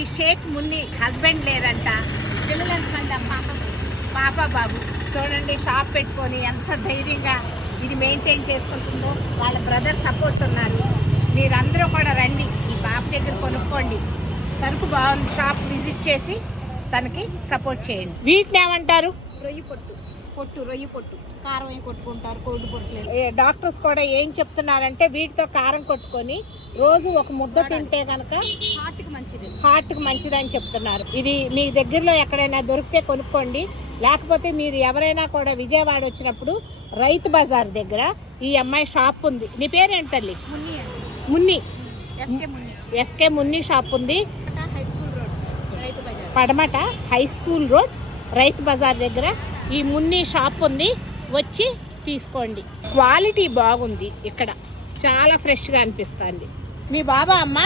ఈ షేక్ మున్ని హస్బెండ్ లేరంట, పిల్లలు ఎంతమంది అమ్మ? పాప బాబు. చూడండి షాప్ పెట్టుకొని ఎంత ధైర్యంగా ఇది మెయింటైన్ చేసుకుంటుందో. వాళ్ళ బ్రదర్ సపోర్ట్ ఉన్నారు. మీరందరూ కూడా రండి, ఈ పాప దగ్గర కొనుక్కోండి. సరుకు బాగుంది, షాప్ విజిట్ చేసి తనకి సపోర్ట్ చేయండి. వీటిని ఏమంటారు? రొయ్యి పొట్టు. రొయ్యి పొట్టు కారం ఏం కొట్టుకుంటారు, కోల్డ్ పొట్టు. డాక్టర్స్ కూడా ఏం చెప్తున్నారంటే వీటితో కారం కొట్టుకొని రోజు ఒక ముద్ద తింటే కనుక హార్ట్కి మంచిది అని చెప్తున్నారు. ఇది మీ దగ్గరలో ఎక్కడైనా దొరికితే కొనుక్కోండి. లేకపోతే మీరు ఎవరైనా కూడా విజయవాడ వచ్చినప్పుడు రైతు బజార్ దగ్గర ఈ అమ్మాయి షాప్ ఉంది. నీ పేరేంటి తల్లి? మున్ని. ఎస్కే మున్ని షాప్ ఉంది. పడమట high school road Rythu Bazar దగ్గర ఈ మున్ని షాప్ ఉంది. వచ్చి తీసుకోండి. క్వాలిటీ బాగుంది. ఇక్కడ చాలా ఫ్రెష్గా అనిపిస్తుంది. మీ బాబా అమ్మ?